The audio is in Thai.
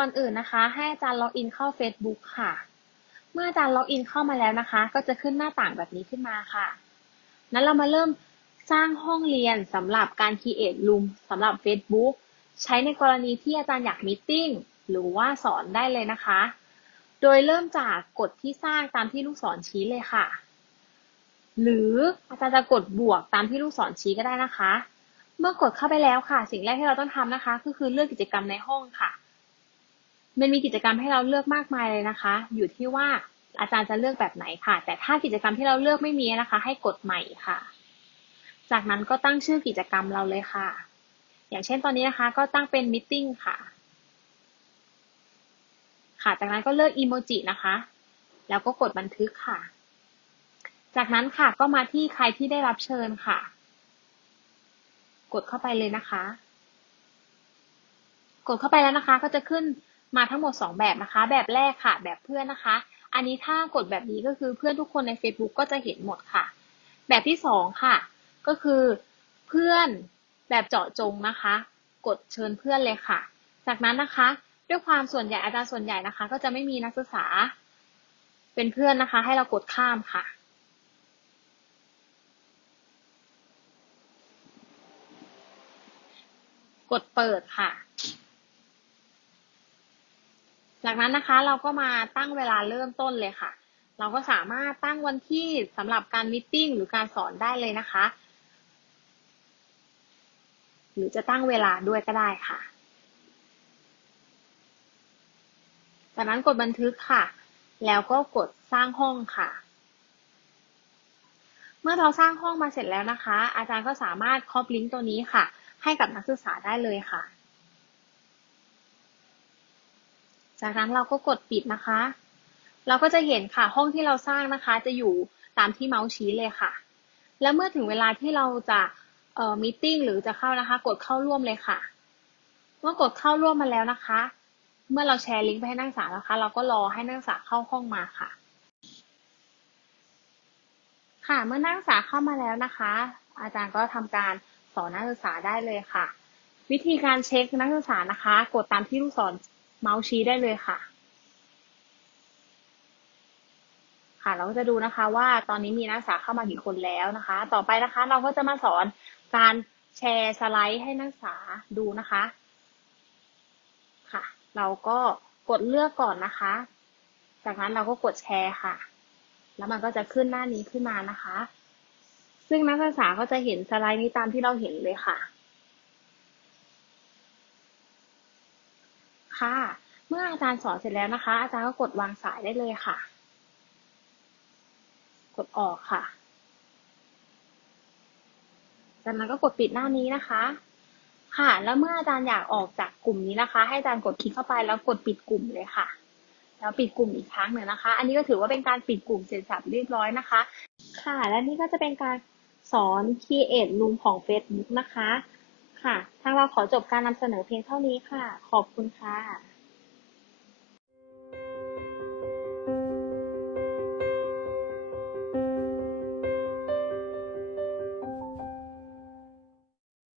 ก่อนอื่นนะคะ ให้อาจารย์ล็อกอินเข้า Facebook ค่ะ เมื่ออาจารย์ล็อกอินเข้ามาแล้วนะคะ ก็จะขึ้นหน้าต่างแบบนี้ขึ้นมาค่ะ นั้นเรามาเริ่มสร้างห้องเรียนสำหรับการ create room สำหรับ Facebook ใช้ในกรณีที่อาจารย์อยากมีติ้งหรือว่าสอนได้เลยนะคะ โดยเริ่มจากกฎที่สร้างตามที่ลูกศรชี้เลยค่ะ หรืออาจารย์จะกดบวกตามที่ลูกศรชี้ก็ได้นะคะ เมื่อกดเข้าไปแล้วค่ะ สิ่งแรกที่เราต้องทำนะคะ ก็คือเลือกกิจกรรมในห้องค่ะ มันมีกิจกรรมให้เราเลือกมากมายเลยนะคะ อยู่ที่ว่าอาจารย์จะเลือกแบบไหนค่ะ แต่ถ้ากิจกรรมที่เราเลือกไม่มีนะคะ ให้กดใหม่ค่ะ จากนั้นก็ตั้งชื่อกิจกรรมเราเลยค่ะ อย่างเช่นตอนนี้นะคะ ก็ตั้งเป็นมิ팅ค่ะ ค่ะ จากนั้นก็เลือกอีโมจินะคะ แล้วก็กดบันทึกค่ะ จากนั้นค่ะก็มาที่ใครที่ได้รับเชิญค่ะ กดเข้าไปเลยนะคะ กดเข้าไปแล้วนะคะ ก็จะขึ้น มาทั้งหมด 2 แบบนะคะ แบบแรกค่ะ แบบเพื่อนนะคะ อันนี้ถ้ากดแบบนี้ก็คือเพื่อนทุกคนใน Facebook ก็จะเห็นหมดค่ะ แบบที่ 2 ค่ะ ก็คือเพื่อนแบบเจาะจงนะคะ กดเชิญเพื่อนเลยค่ะ จากนั้นนะคะ ด้วยความส่วนใหญ่อาจารย์ส่วนใหญ่นะคะ ก็จะไม่มีนักศึกษา เป็นเพื่อนนะคะ ให้เรากดข้ามค่ะกดเปิดค่ะ จากนั้นนะคะเราก็มาตั้งเวลาเริ่มต้นเลยค่ะ เราก็สามารถตั้งวันที่สำหรับการมิ팅หรือการสอนได้เลยนะคะ หรือจะตั้งเวลาด้วยก็ได้ค่ะ จากนั้นกดบันทึกค่ะ แล้วก็กดสร้างห้องค่ะ เมื่อเราสร้างห้องมาเสร็จแล้วนะคะ อาจารย์ก็สามารถคอปลิงก์ตัวนี้ค่ะ ให้กับนักศึกษาได้เลยค่ะ จากนั้นเราก็กดปิดนะคะ เราก็จะเห็นค่ะห้องที่เราสร้างนะคะ จะอยู่ตามที่เมาส์ชี้เลยค่ะ แล้วเมื่อถึงเวลาที่เราจะเอ่อมีติ้งหรือจะเข้านะคะ กดเข้าร่วมเลยค่ะ เมื่อกดเข้าร่วมมาแล้วนะคะ เมื่อเราแชร์ลิงก์ไปให้นักศึกษานะคะ เราก็รอให้นักศึกษาเข้าห้องมาค่ะ ค่ะ เมื่อนักศึกษาเข้ามาแล้วนะคะ อาจารย์ก็ทำการสอนนักศึกษาได้เลยค่ะ วิธีการเช็คนักศึกษานะคะ กดตามที่ลูกศร เมาส์ชี้ได้เลยค่ะ ค่ะ เราก็จะดูนะคะว่าตอนนี้มีนักศึกษาเข้ามากี่คนแล้วนะคะ ต่อไปนะคะเราก็จะมาสอนการแชร์สไลด์ให้นักศึกษาดูนะคะ ค่ะ เราก็กดเลือกก่อนนะคะ จากนั้นเราก็กดแชร์ค่ะ แล้วมันก็จะขึ้นหน้านี้ขึ้นมานะคะ ซึ่งนักศึกษาก็จะเห็นสไลด์นี้ตามที่เราเห็นเลยค่ะ ค่ะ เมื่ออาจารย์สอนเสร็จแล้วนะคะ อาจารย์ก็กดวางสายได้เลยค่ะ กดออกค่ะ จากนั้นก็กดปิดหน้านี้นะคะ ค่ะ แล้วเมื่ออาจารย์อยากออกจากกลุ่มนี้นะคะ ให้อาจารย์กดคลิกเข้าไปแล้วกดปิดกลุ่มเลยค่ะแล้วปิดกลุ่มอีกครั้งหนึ่งนะคะ อันนี้ก็ถือว่าเป็นการปิดกลุ่มเสร็จสับเรียบร้อยนะคะ ค่ะ และนี่ก็จะเป็นการสอน Create Room ของ Facebook นะคะ ค่ะ เราขอจบการนำเสนอเพียงเท่านี้ค่ะ ขอบคุณค่ะ